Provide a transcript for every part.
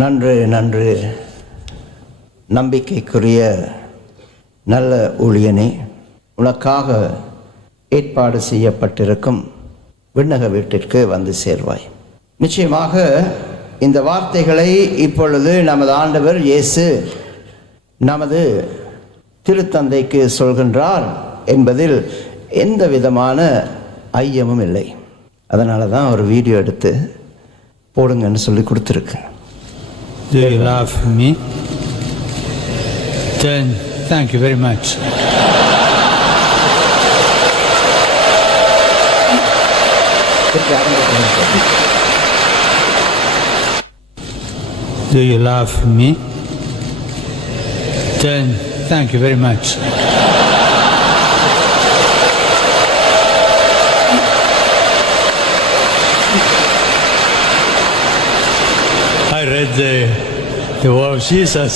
நன்று நன்று. நம்பிக்கைக்குரிய நல்ல ஊழியனே உனக்காக ஏற்பாடு செய்யப்பட்டிருக்கும் விண்ணக வீட்டிற்கு வந்து சேர்வாய். நிச்சயமாக இந்த வார்த்தைகளை இப்பொழுது நமது ஆண்டவர் இயேசு நமது திருத்தந்தைக்கு சொல்கின்றார் என்பதில் எந்த விதமான ஐயமும் இல்லை. அதனால தான் ஒரு வீடியோ எடுத்து போடுங்கன்னு சொல்லி கொடுத்துருக்கு. Do you love me? Then thank you very much. Do you love me? Then thank you very much. Said the, the word of Jesus.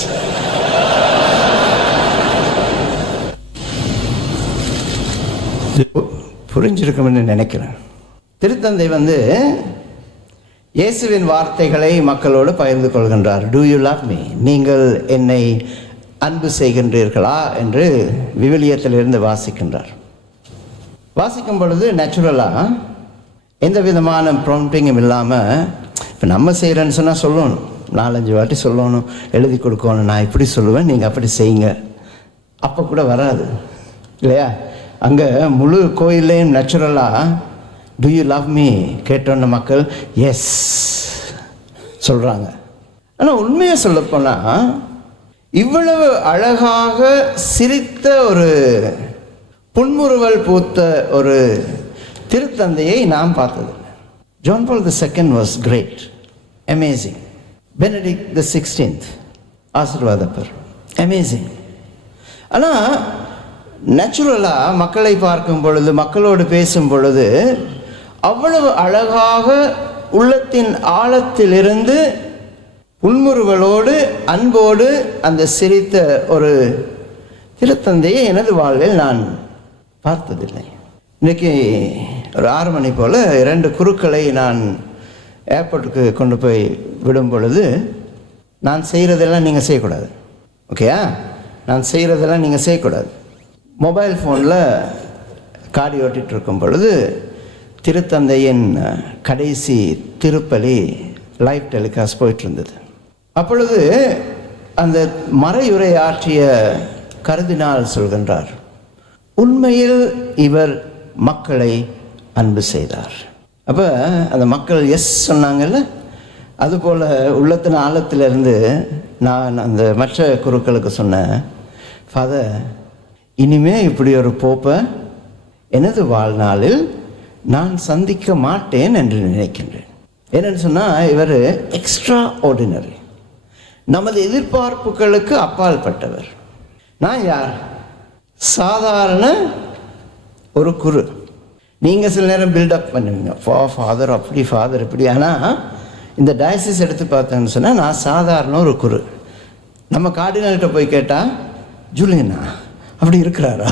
பு- புரிஞ்சிருக்கும்னு நினைக்கிறேன். திருத்தந்தை வந்து இயேசுவின் வார்த்தைகளை மக்களோடு பகிர்ந்து கொள்கின்றார். டூ யூ லவ் மீ நீங்கள் என்னை அன்பு செய்கின்றீர்களா? என்று விவிலியத்திலிருந்து வாசிக்கின்றார். வாசிக்கும் பொழுது நேச்சுரலாக எந்த விதமான ப்ராம்ப்டிங்கும் இல்லாமல் இப்போ நம்ம செய்கிறேன்னு சொன்னால் சொல்லணும் நாலஞ்சு வாட்டி சொல்லணும் எழுதி கொடுக்கணும். நான் இப்படி சொல்லுவேன் நீங்கள் அப்படி செய்யுங்க. அப்போ கூட வராது. இல்லையா? அங்கே முழு கோயிலையும் நேச்சுரலாக டு யூ லவ் மீ கேட்டோன்ன மக்கள் எஸ் சொல்கிறாங்க ஆனால் உண்மையை சொல்லப்போனால் இவ்வளவு அழகாக சிரித்த ஒரு புன்முறுவல் பூத்த ஒரு திருத்தந்தையை நாம் பார்த்தது John Paul the second was great amazing Benedict the sixteenth ஆசீர்வாதப்பர். Amazing ஆனால் நேச்சுரலாக மக்களை பார்க்கும் பொழுது மக்களோடு பேசும் பொழுது அவ்வளவு அழகாக உள்ளத்தின் ஆழத்திலிருந்து உள்முறுவலோடு அன்போடு அந்த சிரித்த ஒரு திருத்தந்தையை எனது வாழ்வில் நான் பார்த்ததில்லை. இன்றைக்கி ஒரு ஆறு மணி போல் இரண்டு குருக்களை நான் ஏர்போர்ட்டுக்கு கொண்டு போய் விடும் பொழுது நான் செய்கிறதெல்லாம் நீங்கள் செய்யக்கூடாது. ஓகேயா நான் செய்கிறதெல்லாம் நீங்கள் செய்யக்கூடாது. மொபைல் ஃபோனில் காடி ஓட்டிகிட்டு இருக்கும் பொழுது திருத்தந்தையின் கடைசி திருப்பலி லைவ் டெலிகாஸ்ட் போயிட்டு இருந்தது அப்பொழுது அந்த மறையுரை ஆற்றிய கருதினால் சொல்கின்றார் உண்மையில் இவர் மக்களை அன்பு செய்தார். அப்போ அந்த மக்கள் எஸ் சொன்னாங்கல்ல? அதுபோல் உள்ளத்தின் ஆழத்திலிருந்து நான் அந்த மற்ற குருக்களுக்கு சொன்னேன் ஃபாதர் இனிமே இப்படி ஒரு போப்பை எனது வாழ்நாளில் நான் சந்திக்க மாட்டேன் என்று நினைக்கின்றேன். என்னென்னு சொன்னால் இவர் எக்ஸ்ட்ரா ஆர்டினரி நமது எதிர்பார்ப்புகளுக்கு அப்பாற்பட்டவர். நான் யார்? சாதாரண ஒரு குரு. நீங்கள் சில நேரம் பில்டப் பண்ணுவீங்க. ஃபா ஃபாதர் அப்படி ஃபாதர் இப்படி. ஆனால் இந்த டயசிஸ் எடுத்து பார்த்தேன்னு சொன்னால் நான் சாதாரண ஒரு குரு. நம்ம கார்டினல்கிட்ட போய் கேட்டால் ஜூலியனா அப்படி இருக்கிறாரா?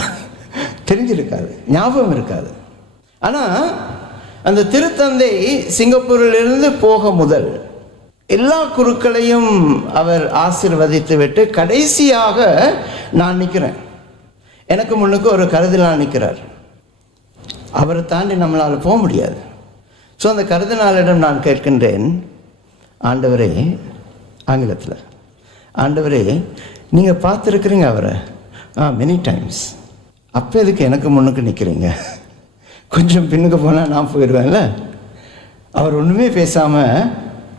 தெரிஞ்சிருக்காது. ஞாபகம் இருக்காது. ஆனால் அந்த திருத்தந்தை சிங்கப்பூரிலிருந்து போக முதல் எல்லா குருக்களையும் அவர் ஆசிர்வதித்து விட்டு கடைசியாக நான் நிற்கிறேன் எனக்கு முன்னுக்கு ஒரு கருதினால் நிற்கிறார் அவரை தாண்டி நம்மளால் போக முடியாது. ஸோ அந்த கருதினாலிடம் நான் கேட்கின்றேன் ஆண்டவரே ஆங்கிலத்தில் ஆண்டவரே நீங்கள் பார்த்துருக்குறீங்க அவரை? ஆ மெனி டைம்ஸ் அப்போ எதுக்கு எனக்கு முன்னுக்கு நிற்கிறீங்க கொஞ்சம் பின்னுக்கு போனால் நான் போயிடுவேன்ல அவர் ஒன்றுமே பேசாமல்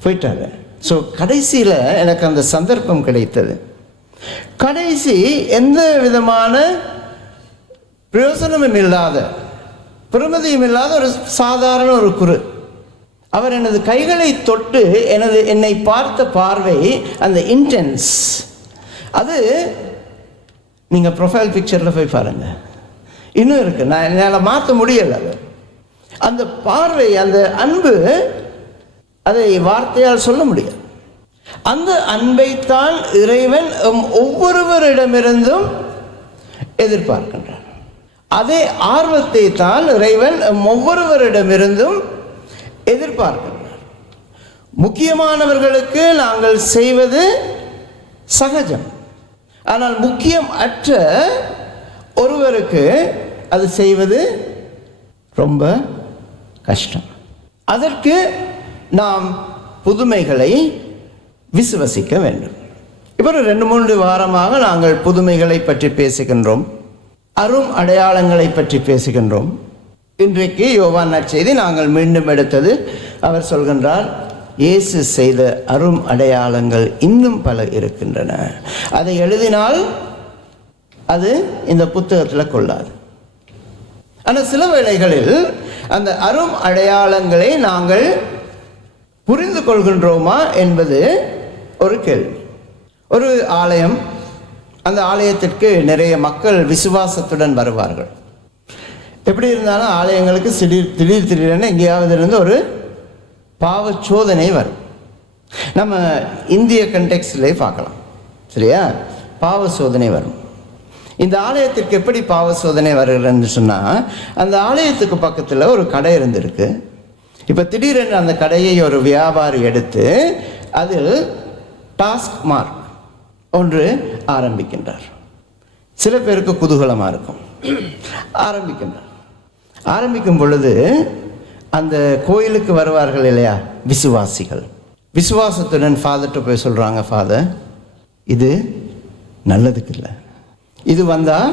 போயிட்டார். ஸோ கடைசியில் எனக்கு அந்த சந்தர்ப்பம் கிடைத்தது. கடைசி எந்த விதமான பிரயோசனமும் இல்லாத பிரமதியும் இல்லாத ஒரு சாதாரண ஒரு குரு. அவர் எனது கைகளை தொட்டு எனது என்னை பார்த்த பார்வை அந்த இன்டென்ஸ் அது நீங்கள் ப்ரொஃபைல் பிக்சரில் போய் பாருங்கள் இன்னும் இருக்குது நான் என்னால் மாற்ற முடியலை அது. அந்த பார்வை அந்த அன்பு அதை வார்த்தையால் சொல்ல முடியாது. அந்த அன்பைத்தான் இறைவன் ஒவ்வொருவரிடமிருந்தும் எதிர்பார்க்கின்றார். அதே ஆர்வத்தை தான் இறைவன் ஒவ்வொருவரிடமிருந்தும் எதிர்பார்க்கின்றார். முக்கியமானவர்களுக்கு நாங்கள் செய்வது சகஜம். ஆனால் முக்கியம் அற்ற ஒருவருக்கு அது செய்வது ரொம்ப கஷ்டம். அதற்கு நாம் புதுமைகளை விசுவசிக்க வேண்டும். இப்போ ரெண்டு மூன்று வாரமாக நாங்கள் புதுமைகளை பற்றி பேசுகின்றோம். அரும் அடையாளங்களை பற்றி பேசுகின்றோம். இன்றைக்கு யோவான் நற்செய்தி நாங்கள் மீண்டும் எடுத்தது. அவர் சொல்கின்றார் இயேசு செய்த அரும் அடையாளங்கள் இன்னும் பல இருக்கின்றன. அதை எழுதினால் அது இந்த புத்தகத்தில் கொள்ளாது. ஆனால் சில வேளைகளில் அந்த அரும் அடையாளங்களை நாங்கள் புரிந்து கொள்கின்றோமா என்பது ஒரு கேள்வி. ஒரு ஆலயம் அந்த ஆலயத்திற்கு நிறைய மக்கள் விசுவாசத்துடன் வருவார்கள். எப்படி இருந்தாலும் ஆலயங்களுக்கு திடீர் திடீர் திடீரென எங்கேயாவது இருந்து ஒரு பாவ சோதனை வரும். நம்ம இந்திய கண்டெக்ஸ்ட்லேயே பார்க்கலாம். சரியா? பாவ சோதனை வரும். இந்த ஆலயத்திற்கு எப்படி பாவ சோதனை வருகிறன்னு சொன்னால் அந்த ஆலயத்துக்கு பக்கத்தில் ஒரு கடை இருந்திருக்கு. இப்போ திடீரென்று அந்த கடையை ஒரு வியாபாரி எடுத்து அதில் டாஸ்க் மார்க் ஒன்று ஆரம்பிக்கின்றார். சில பேருக்கு குதூகலமாக இருக்கும். ஆரம்பிக்கின்றார். ஆரம்பிக்கும் பொழுது அந்த கோயிலுக்கு வருவார்கள் இல்லையா? விசுவாசிகள். விசுவாசத்துடன் ஃபாதர்கிட்ட போய் சொல்கிறாங்க ஃபாதர் இது நல்லதுக்கு இல்லை. இது வந்தால்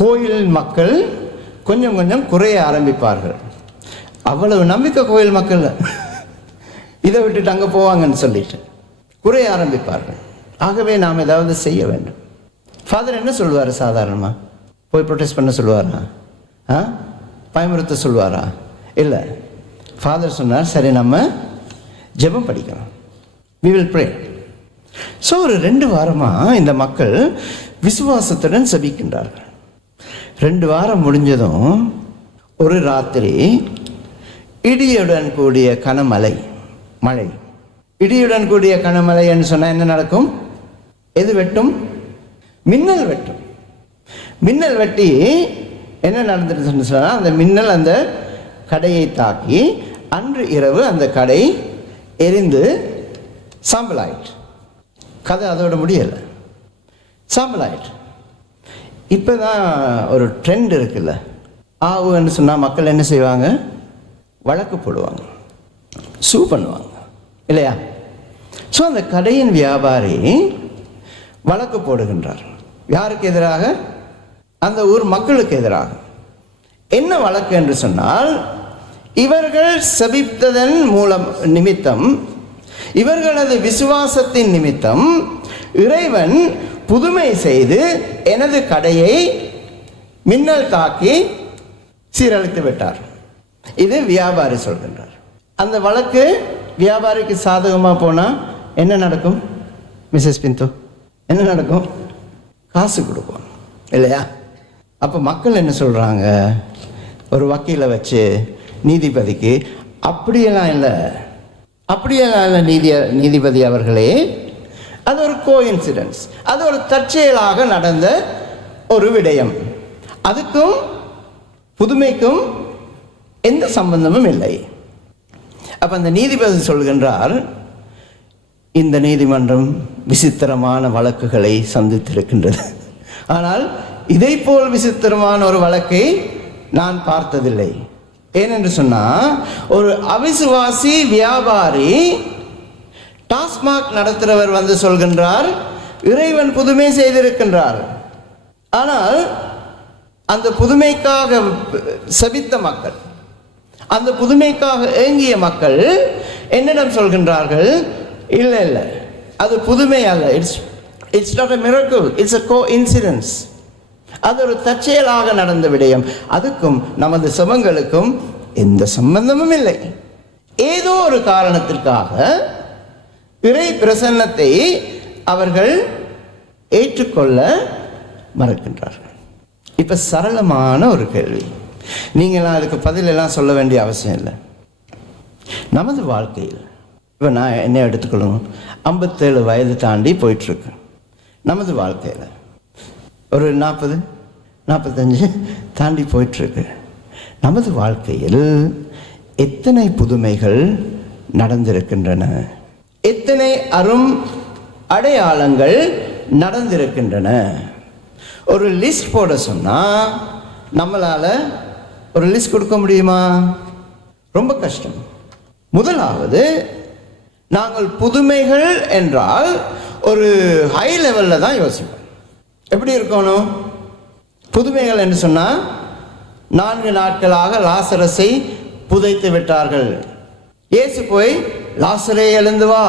கோயில் மக்கள் கொஞ்சம் கொஞ்சம் குறைய ஆரம்பிப்பார்கள். அவ்வளவு நம்பிக்கை கோயில் மக்கள் இதை விட்டுட்டு அங்கே போவாங்கன்னு சொல்லிட்டு குறைய ஆரம்பிப்பார்கள். ஆகவே நாம் ஏதாவது செய்ய வேண்டும். ஃபாதர் என்ன சொல்லுவார் சாதாரணமாக போய் ப்ரொடெஸ்ட் பண்ண சொல்லுவாரா? ஆ? பயமுறுத்த சொல்லுவாரா? இல்லை. ஃபாதர் சொன்னார் சரி நம்ம ஜெபம் படிக்கலாம். வி வில் ப்ரே ஸோ ஒரு ரெண்டு வாரமாக இந்த மக்கள் விசுவாசத்துடன் செபிக்கின்றார்கள். ரெண்டு வாரம் முடிஞ்சதும் ஒரு ராத்திரி இடியுடன் கூடிய கனமழை மழை. இடியுடன் கூடிய கனமழைன்னு சொன்னால் என்ன நடக்கும்? எது வெட்டும்? மின்னல் வெட்டும். மின்னல் வெட்டி என்ன நடந்துருச்சுன்னு சொன்னால் அந்த மின்னல் அந்த கடையை தாக்கி அன்று இரவு அந்த கடை எரிந்து சாம்பல் ஆயிட்டு கதை அதோட முடியலை. சாம்பல் ஆயிட்டு இப்போ தான் ஒரு ட்ரெண்ட் இருக்குல்ல. ஆவுன்னு சொன்னால் மக்கள் என்ன செய்வாங்க? வழக்கு போடுவாங்க. சூ பண்ணுவாங்க. இல்லையா? ஸோ அந்த கடையின் வியாபாரி வழக்கு போடுகின்றார். யாருக்கு எதிராக? அந்த ஊர் மக்களுக்கு எதிராக. என்ன வழக்கு என்று சொன்னால் இவர்கள் சபித்ததன் மூலம் நிமித்தம் இவர்களது விசுவாசத்தின் நிமித்தம் இறைவன் புதுமை செய்து எனது கடையை மின்னல் தாக்கி சீரழித்து விட்டார். இது வியாபாரி சொல்கின்றார். அந்த வழக்கு வியாபாரிக்கு சாதகமாக போனால் என்ன நடக்கும்? மிஸ்ஸஸ் பிந்து? என்ன நடக்கும்? காசு கொடுக்கும். இல்லையா? அப்போ மக்கள் என்ன சொல்கிறாங்க ஒரு வக்கீலை வச்சு நீதிபதிக்கு அப்படியெல்லாம் இல்லை. அப்படியெல்லாம் இல்லை நீதி நீதிபதி அவர்களே. அது ஒரு கோ இன்சிடென்ட்ஸ் அது ஒரு தற்செயலாக நடந்த ஒரு விடயம். அதுக்கும் புதுமைக்கும் எந்த சம்பந்தமும் இல்லை. அப்போ அந்த நீதிபதி சொல்கின்றார் இந்த நீதிமன்றம் விசித்திரமான வழக்குகளை சந்தித்திருக்கின்றது. ஆனால் இதைப்போல் விசித்திரமான ஒரு வழக்கை நான் பார்த்ததில்லை. ஏனென்று சொன்னால் ஒரு அவிசுவாசி வியாபாரி டாஸ்மாக் நடத்துகிறவர் வந்து சொல்கின்றார் இறைவன் புதுமை செய்திருக்கின்றார். ஆனால் அந்த புதுமைக்காக சபித்த மக்கள் அந்த புதுமைக்காக ஏங்கிய மக்கள் என்னிடம் சொல்கின்றார்கள் இல்லை இல்லை. அது புதுமை அல்ல it's it's not a miracle it's a coincidence அது ஒரு தற்செயலாக நடந்த விடயம். அதுக்கும் நமது சமங்களுக்கும் எந்த சம்பந்தமும் இல்லை. ஏதோ ஒரு காரணத்திற்காக பிறை பிரசன்னத்தை அவர்கள் ஏற்றுக்கொள்ள மறுக்கின்றார்கள். இப்போ சரளமான ஒரு கேள்வி. நீங்களாம் அதுக்கு பதிலெல்லாம் சொல்ல வேண்டிய அவசியம் இல்லை. நமது வாழ்க்கையில் இப்போ நான் என்ன எடுத்துக்கொள்ளணும் ஐம்பத்தேழு வயது தாண்டி போயிட்டுருக்கு. நமது வாழ்க்கையில் ஒரு நாற்பது நாற்பத்தஞ்சு தாண்டி போயிட்டுருக்கு. நமது வாழ்க்கையில் எத்தனை புதுமைகள் நடந்திருக்கின்றன? எத்தனை அரும் அடையாளங்கள் நடந்திருக்கின்றன? ஒரு லிஸ்ட் போட சொன்னால் நம்மளால் ஒரு லிஸ்ட் கொடுக்க முடியுமா? ரொம்ப கஷ்டம். முதலாவது நாங்கள் புதுமைகள் என்றால் ஒரு ஹை லெவலில் தான் யோசிப்போம். எப்படி இருக்கணும்? புதுமைகள் என்று சொன்னால் நான்கு நாட்களாக லாசரஸை புதைத்து விட்டார்கள். இயேசு போய் லாசரே எழுந்து வா.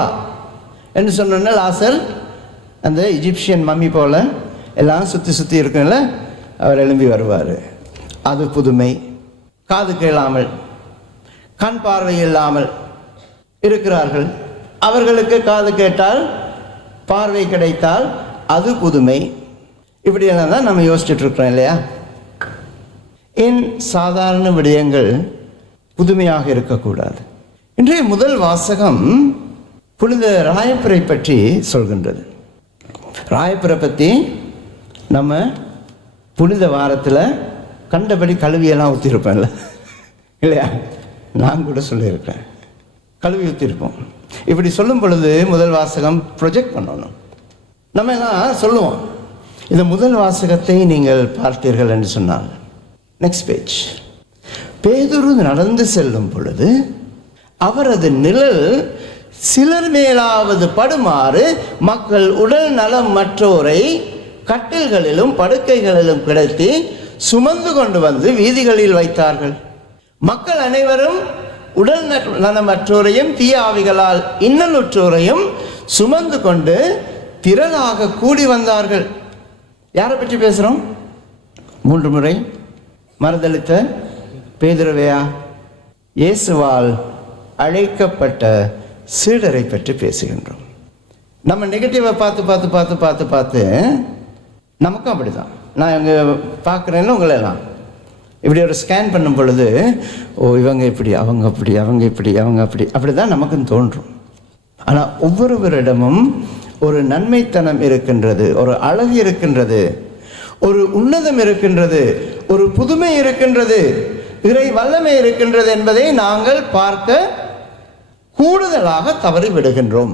என்று சொன்னோன்னா லாசர் அந்த இஜிப்சியன் மம்மி போல எல்லாம் சுற்றி சுற்றி இருக்குல்ல அவர் எழும்பி வருவார். அது புதுமை. காது கேளாமல் கண் பார்வை இல்லாமல் இருக்கிறார்கள். அவர்களுக்கு காது கேட்டால் பார்வை கிடைத்தால் அது புதுமை. இப்படியெல்லாம் தான் நம்ம யோசிச்சுட்ருக்குறோம் இல்லையா? ஏன் சாதாரண விடயங்கள் புதுமையாக இருக்கக்கூடாது. இன்றைய முதல் வாசகம் புனித ராயப்பரை பற்றி சொல்கின்றது. ராயப்புரை பற்றி நம்ம புனித வாரத்தில் கண்டபடி கழுவியெல்லாம் ஊற்றிருப்பேன்ல இல்லையா? நான் கூட சொல்லியிருக்கேன் கழுவி ஊற்றிருப்போம் இப்படி சொல்லும் பொழுது முதல் வாசகம் ப்ரொஜெக்ட் பண்ணணும். நம்ம எல்லாம் சொல்லுவோம் இந்த முதல் வாசகத்தை நீங்கள் பார்த்தீர்கள் என்று சொன்னால் நெக்ஸ்ட் பேஜ் பேதுரு நடந்து செல்லும் பொழுது அவரது நிழல் சிலர் மேலாவது படுமாறு மக்கள் உடல் நலம் மற்றோரை கட்டில்களிலும் படுக்கைகளிலும் கிடத்தி சுமந்து கொண்டு வந்து வீதிகளில் வைத்தார்கள். மக்கள் அனைவரும் உடல் நல- நலமற்றோரையும் தீய ஆவிகளால் இன்னலுற்றோரையும் சுமந்து கொண்டு திரளாக கூடி வந்தார்கள். யாரை பற்றி பேசுகிறோம் மூன்று முறை. மறுதளித்த பேதுரவையா? இயேசுவால் அழைக்கப்பட்ட சீடரை பற்றி பேசுகின்றோம். நம்ம நெகட்டிவை பார்த்து பார்த்து பார்த்து பார்த்து பார்த்து நமக்கும் அப்படிதான். நான் இங்கே பார்க்குறேன்னு உங்களெல்லாம். இப்படி ஒரு ஸ்கேன் பண்ணும் பொழுது ஓ இவங்க இப்படி அவங்க அப்படி அவங்க இப்படி அவங்க அப்படி அப்படி தான் நமக்கும் தோன்றும். ஆனால் ஒவ்வொருவரிடமும் ஒரு நன்மைத்தனம் இருக்கின்றது ஒரு அழகு இருக்கின்றது ஒரு உன்னதம் இருக்கின்றது ஒரு புதுமை இருக்கின்றது இறை வல்லமை இருக்கின்றது என்பதை நாங்கள் பார்க்க கூடுதலாக தவறி விடுகின்றோம்.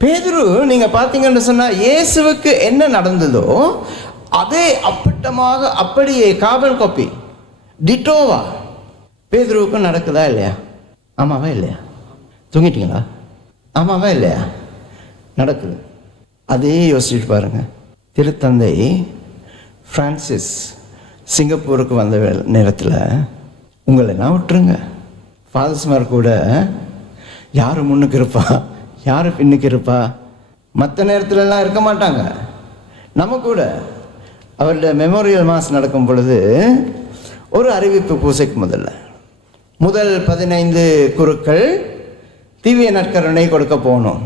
பேதுரு நீங்க பார்த்தீங்கன்னு சொன்னா இயேசுவுக்கு என்ன நடந்ததோ அதே அப்பட்டமாக அப்படியே காபல் காப்பி டிட்டோவா பேதுருவுக்கும் நடக்குதா இல்லையா? ஆமாவா இல்லையா? தூங்கிட்டீங்களா? ஆமாவா இல்லையா? நடக்குது. அதே யோசிச்சுட்டு பாருங்கள் திருத்தந்தை ஃப்ரான்சிஸ் சிங்கப்பூருக்கு வந்த நேரத்தில் நேரத்தில் உங்களெல்லாம் விட்டுருங்க. ஃபாதர்ஸ்மார் கூட யார் முன்னுக்கு இருப்பா? யார் பின்னுக்கு இருப்பா? மற்ற நேரத்துலலாம் இருக்க மாட்டாங்க. நம்ம கூட. அவருடைய மெமோரியல் மாஸ் நடக்கும் பொழுது ஒரு அறிவிப்பு பூசைக்கு முதல்ல. முதல் பதினைந்து குருக்கள் திவ்ய நற்கருணை கொடுக்க போகணும்.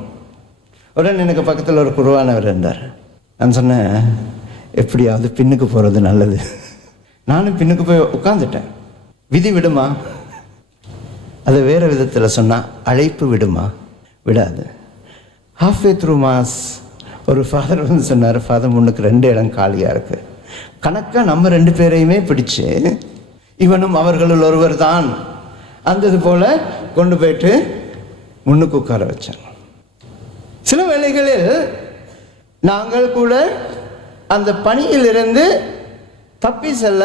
உடனே எனக்கு பக்கத்தில் ஒரு குருவானவர் இருந்தார். நான் சொன்னேன் எப்படியாவது பின்னுக்கு போகிறது நல்லது. நானும் பின்னுக்கு போய் உட்காந்துட்டேன் விதி விடுமா? அது வேறு விதத்தில் சொன்னால் அழைப்பு விடுமா? விடாது. ஹாஃப்வே த்ரூ மாஸ் ஒரு ஃபாதர் வந்து சொன்னார் ஃபாதர் முன்னுக்கு ரெண்டு இடம் காலியாக இருக்குது கணக்காக நம்ம ரெண்டு பேரையுமே பிடிச்சி இவனும் அவர்களுள் ஒருவர் தான் அந்தது போல் கொண்டு போயிட்டு முன்னுக்கு உட்கார வச்சாங்க சில வேளைகளில் நாங்கள் கூட அந்த பணியிலிருந்து தப்பி செல்ல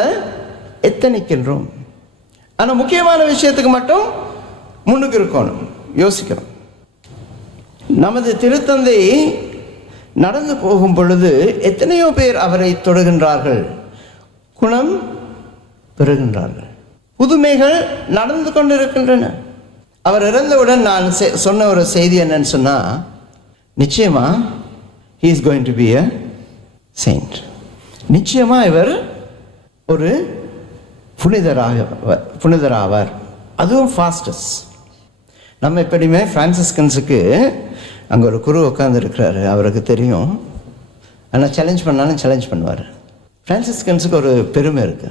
எத்தனைக்கின்றோம். ஆனால் முக்கியமான விஷயத்துக்கு மட்டும் முன்னுக்கு இருக்கணும் யோசிக்கிறோம் நமது திருத்தந்தை நடந்து போகும் பொழுது எத்தனையோ பேர் அவரை தொடுகின்றார்கள். குணம் பெறுகின்றார்கள். புதுமைகள் நடந்து கொண்டிருக்கின்றன. அவர் இறந்தவுடன் நான் செ- சொன்ன ஒரு செய்தி என்னன்னு சொன்னால் நிச்சயமா he is going to be a saint நிச்சயமாக இவர் ஒரு புனிதராக புனிதராவார். அதுவும் ஃபாஸ்டஸ் நம்ம எப்படியுமே ஃப்ரான்சிஸ்கன்ஸுக்கு அங்கே ஒரு குரு உட்காந்துருக்கிறாரு அவருக்கு தெரியும். ஆனால் சேலஞ்ச் பண்ணாலும் சேலஞ்ச் பண்ணுவார். ஃப்ரான்சிஸ்கன்ஸுக்கு ஒரு பெருமை இருக்குது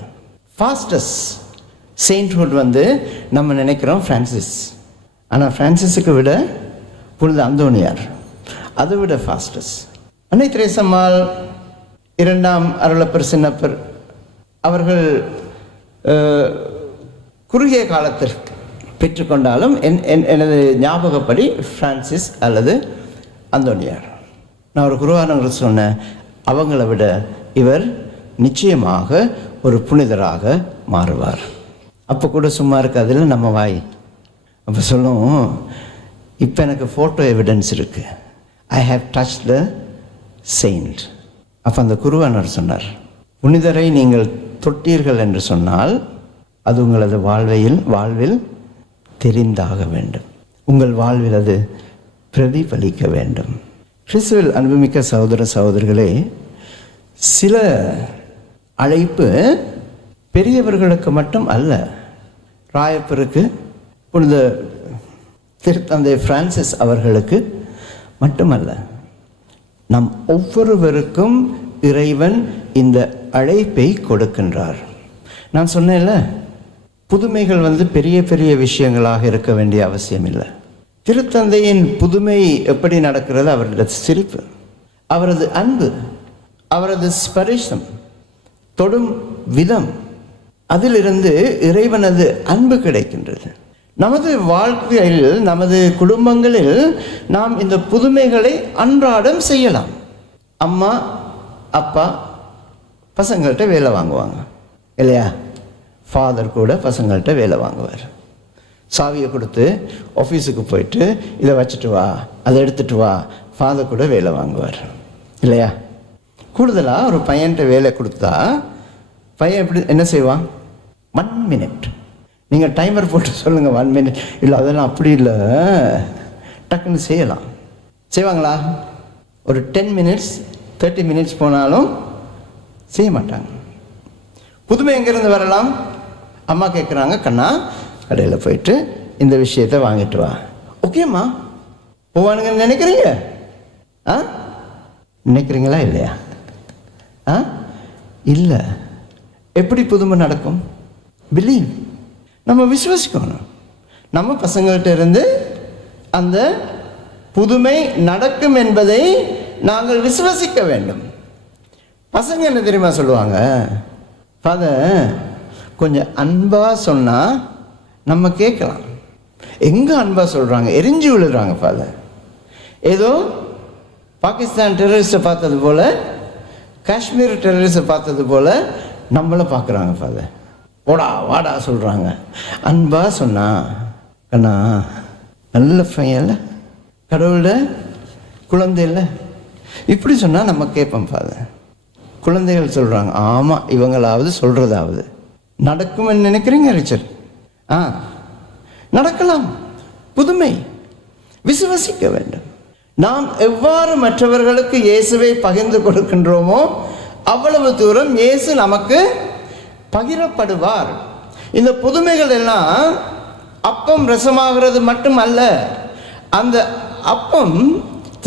ஃபாஸ்டஸ் செயின்ட்ஹுட் வந்து நம்ம நினைக்கிறோம் ஃப்ரான்சிஸ் ஆனால் ஃப்ரான்சிஸுக்கு விட புனித அந்தோனியார். அதை விட ஃபாஸ்டஸ் அன்னை திரேசம்மாள் இரண்டாம் அருளப்பர் சின்னப்பர் அவர்கள் குறுகிய காலத்திற்கு பெற்றுக்கொண்டாலும் என் என் எனது ஞாபகப்படி ஃப்ரான்சிஸ் அல்லது அந்தோனியார். நான் ஒரு குருவானவர்கள் சொன்னேன் அவங்கள விட இவர் நிச்சயமாக ஒரு புனிதராக மாறுவார். அப்போ கூட சும்மா இருக்காதுல்ல நம்ம வாய். அப்போ சொல்லும் இப்போ எனக்கு ஃபோட்டோ எவிடன்ஸ் இருக்குது I have touch the saint அப்போ அந்த குருவானர் சொன்னார் புனிதரை நீங்கள் தொட்டீர்கள் என்று சொன்னால் அது உங்களது வாழ்வையில் வாழ்வில் தெரிந்தாக வேண்டும். உங்கள் வாழ்வில் அது பிரதிபலிக்க வேண்டும். கிறிஸ்துவில் அன்புமிக்க சகோதர சகோதரிகளே சில அழைப்பு பெரியவர்களுக்கு மட்டும் அல்ல. ராயப்பருக்கு புனித திருத்தந்தை பிரான்சிஸ் அவர்களுக்கு மட்டுமல்ல நம் ஒவ்வொருவருக்கும் இறைவன் இந்த அழைப்பை கொடுக்கின்றார். நான் சொன்னேன்ல புதுமைகள் வந்து பெரிய பெரிய விஷயங்களாக இருக்க வேண்டிய அவசியம் இல்லை. திருத்தந்தையின் புதுமை எப்படி நடக்கிறது அவரது சிரிப்பு அவரது அன்பு அவரது ஸ்பரிசம் தொடும் விதம். அதிலிருந்து இறைவனது அன்பு கிடைக்கின்றது. நமது வாழ்க்கையில் நமது குடும்பங்களில் நாம் இந்த புதுமைகளை அன்றாடம் செய்யலாம். அம்மா அப்பா பசங்கள்கிட்ட வேலை வாங்குவாங்க. இல்லையா? ஃபாதர் கூட பசங்கள்கிட்ட வேலை வாங்குவார். சாவியை கொடுத்து ஆஃபீஸுக்கு போயிட்டு இதை வச்சுட்டு வா அதை எடுத்துட்டு வா. ஃபாதர் கூட வேலை வாங்குவார். இல்லையா? கூடுதலாக ஒரு பையன்கிட்ட வேலை கொடுத்தா பையன் எப்படி என்ன செய்வான்? ஒன் மினிட் நீங்கள் டைமர் போட்டு சொல்லுங்கள் ஒன் மினிட் இல்லை அதெல்லாம் அப்படி இல்லை. டக்குன்னு செய்யலாம். செய்வாங்களா? ஒரு டென் மினிட்ஸ் தேர்ட்டி மினிட்ஸ் போனாலும் செய்ய மாட்டாங்க. புதுமை எங்கேருந்து வரலாம்? அம்மா கேட்குறாங்க கண்ணா கடையில் போயிட்டு இந்த விஷயத்தை வாங்கிட்டு வா. ஓகேம்மா போவானுங்கன்னு நினைக்கிறீங்க? ஆ? நினைக்கிறீங்களா இல்லையா? ஆ? இல்லை. எப்படி புதுமை நடக்கும்? பிலீவ் நம்ம விசுவசிக்கணும். நம்ம பசங்கள்கிட்ட இருந்து அந்த புதுமை நடக்கும் என்பதை நாங்கள் விசுவசிக்க வேண்டும். பசங்க என்ன தெரியுமா சொல்லுவாங்க? ஃபாதர் கொஞ்சம் அன்பாக சொன்னால் நம்ம கேட்கலாம். எங்கே அன்பாக சொல்கிறாங்க எரிஞ்சு விழுறாங்க ஃபாதர் ஏதோ பாகிஸ்தான் டெரரிஸ்ட்டை பார்த்தது போல் காஷ்மீர் டெரரிஸை பார்த்தது போல் நம்மளை பார்க்குறாங்க ஃபாதர் போடா வாடா சொல்கிறாங்க அன்பாக சொன்னா கண்ணா நல்ல பையன்ல கடவுள குழந்தை இல்லை? இப்படி சொன்னால் நம்ம கேட்போம் ஃபாதர் குழந்தைகள் சொல்கிறாங்க ஆமாம் இவங்களாவது சொல்கிறதாவது நடக்கும்னு நினைக்கிறீங்க ரிச்சர் ஆ நடக்கலாம். புதுமை. விசுவசிக்க வேண்டும். நாம் எவ்வாறு மற்றவர்களுக்கு இயேசுவை பகிர்ந்து கொடுக்கின்றோமோ அவ்வளவு தூரம் இயேசு நமக்கு பகிரப்படுவார். இந்த புதுமைகள் எல்லாம் அப்பம் ரசமாகிறது மட்டுமல்ல. அந்த அப்பம்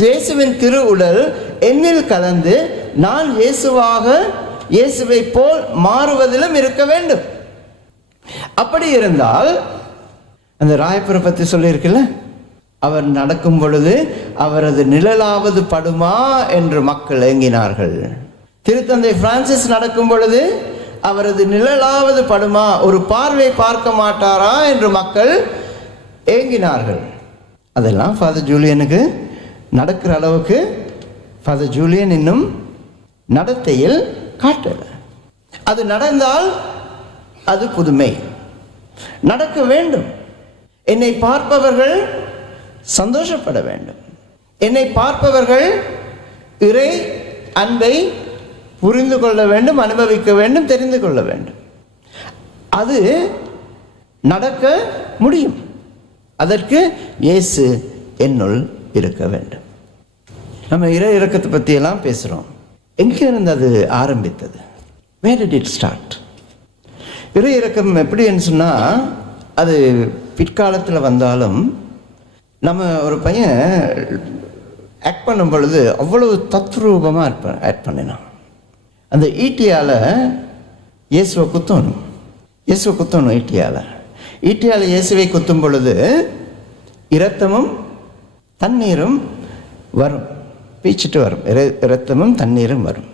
இயேசுவின் திரு உடல் என்னில் கலந்து நான் இயேசுவாக இயேசுவை போல் மாறுவதிலும் இருக்க வேண்டும். அப்படி இருந்தால் அந்த ராயப்புரை பற்றி சொல்லியிருக்குல்ல அவர் நடக்கும் பொழுது அவரது நிழலாவது படுமா என்று மக்கள் ஏங்கினார்கள். திருத்தந்தை பிரான்சிஸ் நடக்கும் பொழுது அவரது நிழலாவது படுமா ஒரு பார்வை பார்க்க மாட்டாரா என்று மக்கள் ஏங்கினார்கள். அதெல்லாம் ஃபாதர் ஜூலியனுக்கு நடக்கிற அளவுக்கு ஃபாதர் ஜூலியன் இன்னும் நடத்தையில் காட்டலை. அது நடந்தால் அது புதுமை. நடக்க வேண்டும். என்னை பார்ப்பவர்கள் சந்தோஷப்பட வேண்டும். என்னை பார்ப்பவர்கள் இறை அன்பை புரிந்து கொள்ள வேண்டும் அனுபவிக்க வேண்டும் தெரிந்து கொள்ள வேண்டும். அது நடக்க முடியும். அதற்கு இயேசு என்னுள் இருக்க வேண்டும். நம்ம இறை இறக்கத்தை பற்றியெல்லாம் பேசுகிறோம் எங்கிருந்து அது ஆரம்பித்தது? வேர் did இட் ஸ்டார்ட் இறை இறக்கம் எப்படின்னு சொன்னால் அது பிற்காலத்தில் வந்தாலும் நம்ம ஒரு பையன் ஆக்ட் பண்ணும் பொழுது அவ்வளவு தத்ரூபமாக ஆட் ஆக்ட் பண்ணினான். அந்த ஈட்டியால் இயேசுவை குத்தணும். இயேசுவை குத்தணும் ஈட்டியால். ஈட்டியால் இயேசுவை குத்தும் பொழுது இரத்தமும் தண்ணீரும் வரும். பீச்சிட்டு வரும். இர- இரத்தமும் தண்ணீரும் வரும்.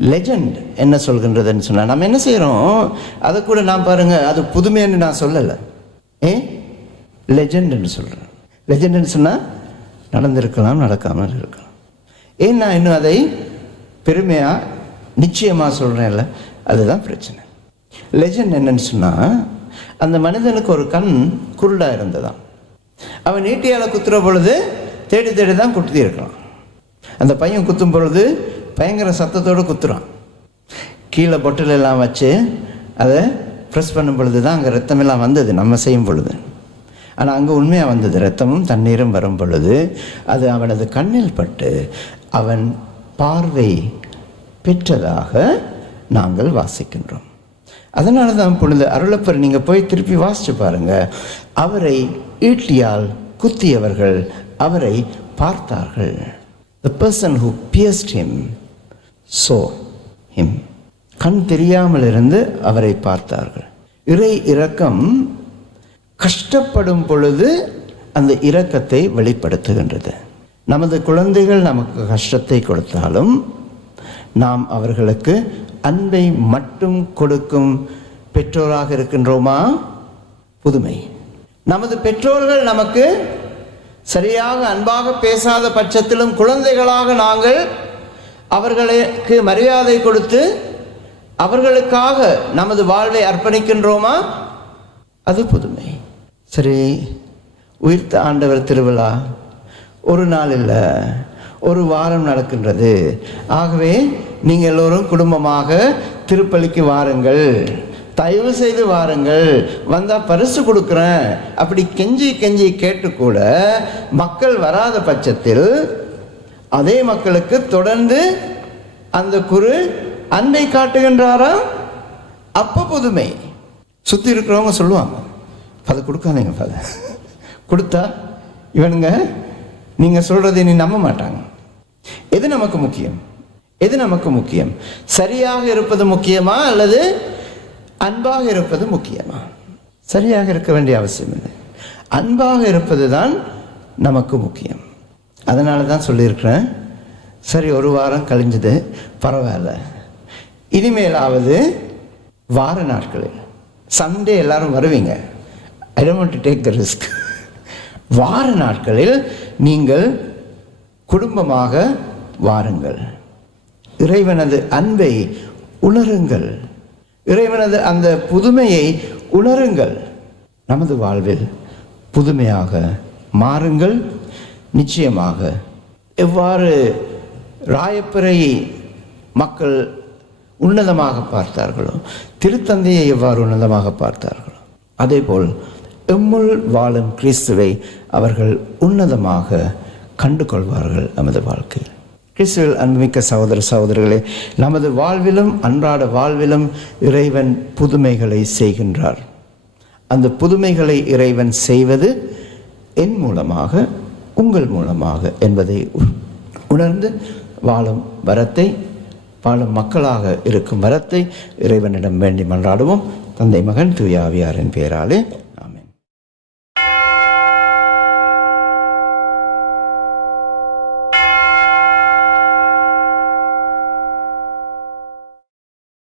லெஜண்ட் என்ன சொல்கின்றதுன்னு சொன்னால் நம்ம என்ன செய்கிறோம் அதை கூட நான் பாருங்கள் அது புதுமைன்னு நான் சொல்லலை. ஏ லெஜெண்டுன்னு சொல்கிறேன் லெஜெண்டுன்னு சொன்னால் நடந்திருக்கலாம் நடக்காமல் இருக்கலாம். ஏன் நான் இன்னும் அதை பெருமையாக நிச்சயமாக சொல்கிறேன்ல அதுதான் பிரச்சனை. லெஜெண்ட் என்னன்னு சொன்னால் அந்த மனிதனுக்கு ஒரு கண் குருடாக இருந்ததான் அவன் நீட்டியால் குத்துற பொழுது தேடி தேடி தான் குத்தி இருக்கலாம் அந்த பையன் குத்தும் பொழுது பயங்கர சத்தத்தோடு குத்துறான். கீழே பொட்டில் எல்லாம் வச்சு அதை ப்ரெஸ் பண்ணும் பொழுது தான் அங்கே ரத்தமெல்லாம் வந்தது நம்ம செய்யும் பொழுது. ஆனால் அங்கே உண்மையாக வந்தது ரத்தமும் தண்ணீரும் வரும் பொழுது அது அவனது கண்ணில் பட்டு அவன் பார்வை பெற்றதாக நாங்கள் வாசிக்கின்றோம். அதனால தான் பொழுது அருளப்பர் நீங்கள் போய் திருப்பி வாசித்து பாருங்கள் அவரை ஈட்டியால் குத்தியவர்கள் அவரை பார்த்தார்கள். The person who pierced him saw him கண் தெரியாமல் இருந்து அவரை பார்த்தார்கள். இறை இரக்கம் கஷ்டப்படும் பொழுது அந்த இரக்கத்தை வெளிப்படுத்துகின்றது. நமது குழந்தைகள் நமக்கு கஷ்டத்தை கொடுத்தாலும் நாம் அவர்களுக்கு அன்பை மட்டும் கொடுக்கும் பெற்றோராக இருக்கின்றோமா? புதுமை. நமது பெற்றோர்கள் நமக்கு சரியாக அன்பாக பேசாத பட்சத்திலும் குழந்தைகளாக நாங்கள் அவர்களுக்கு மரியாதை கொடுத்து அவர்களுக்காக நமது வாழ்வை அர்ப்பணிக்கின்றோமா? அது புதுமை. சரி உயிர்த்த ஆண்டவர் திருவிழா ஒரு நாள் இல்லை ஒரு வாரம் நடக்கின்றது. ஆகவே நீங்கள் எல்லோரும் குடும்பமாக திருப்பலிக்கு வாருங்கள். தயவு செய்து வாருங்கள். வந்தால் பரிசு கொடுக்குறேன். அப்படி கெஞ்சி கெஞ்சி கேட்டு கூட மக்கள் வராத பட்சத்தில் அதே மக்களுக்கு தொடர்ந்து அந்த குரு அன்பை காட்டுகின்றாரா? அப்போ புதுமை. சுற்றி இருக்கிறவங்க சொல்லுவாங்க. அதை கொடுக்காதீங்க பத கொடுத்தா இவனுங்க நீங்கள் சொல்கிறத நீ நம்ப மாட்டாங்க. எது நமக்கு முக்கியம்? எது நமக்கு முக்கியம்? சரியாக இருப்பது முக்கியமா அல்லது அன்பாக இருப்பது முக்கியமா? சரியாக இருக்க வேண்டிய அவசியம் இல்லை. அன்பாக இருப்பது தான் நமக்கு முக்கியம். அதனால தான் சொல்லியிருக்கிறேன் சரி ஒரு வாரம் கழிஞ்சது பரவாயில்ல. இனிமேலாவது வார நாட்களில் சண்டே எல்லாரும் வருவீங்க. I don't to take the risk வார நாட்களில் நீங்கள் குடும்பமாக வாருங்கள். இறைவனது அன்பை உணருங்கள். இறைவனது அந்த புதுமையை உணருங்கள். நமது வாழ்வில் புதுமையாக மாறுங்கள். நிச்சயமாக எவ்வாறு ராயப்பிறையை மக்கள் உன்னதமாக பார்த்தார்களோ திருத்தந்தையை எவ்வாறு உன்னதமாக பார்த்தார்களோ அதேபோல் எம்முள் வாழும் கிறிஸ்துவை அவர்கள் உன்னதமாக கண்டு கொள்வார்கள் நமது வாழ்க்கையில் கிறிஸ்துவில் அன்புமிக்க சகோதர சகோதரர்களே நமது வாழ்விலும் அன்றாட வாழ்விலும் இறைவன் புதுமைகளை செய்கின்றார். அந்த புதுமைகளை இறைவன் செய்வது என் மூலமாக உங்கள் மூலமாக என்பதை உணர்ந்து வாழும் வரத்தை வாழும் மக்களாக இருக்கும் வரத்தை இறைவனிடம் வேண்டி மன்றாடுவோம். தந்தை மகன் தூயாவியாரின் பெயராலே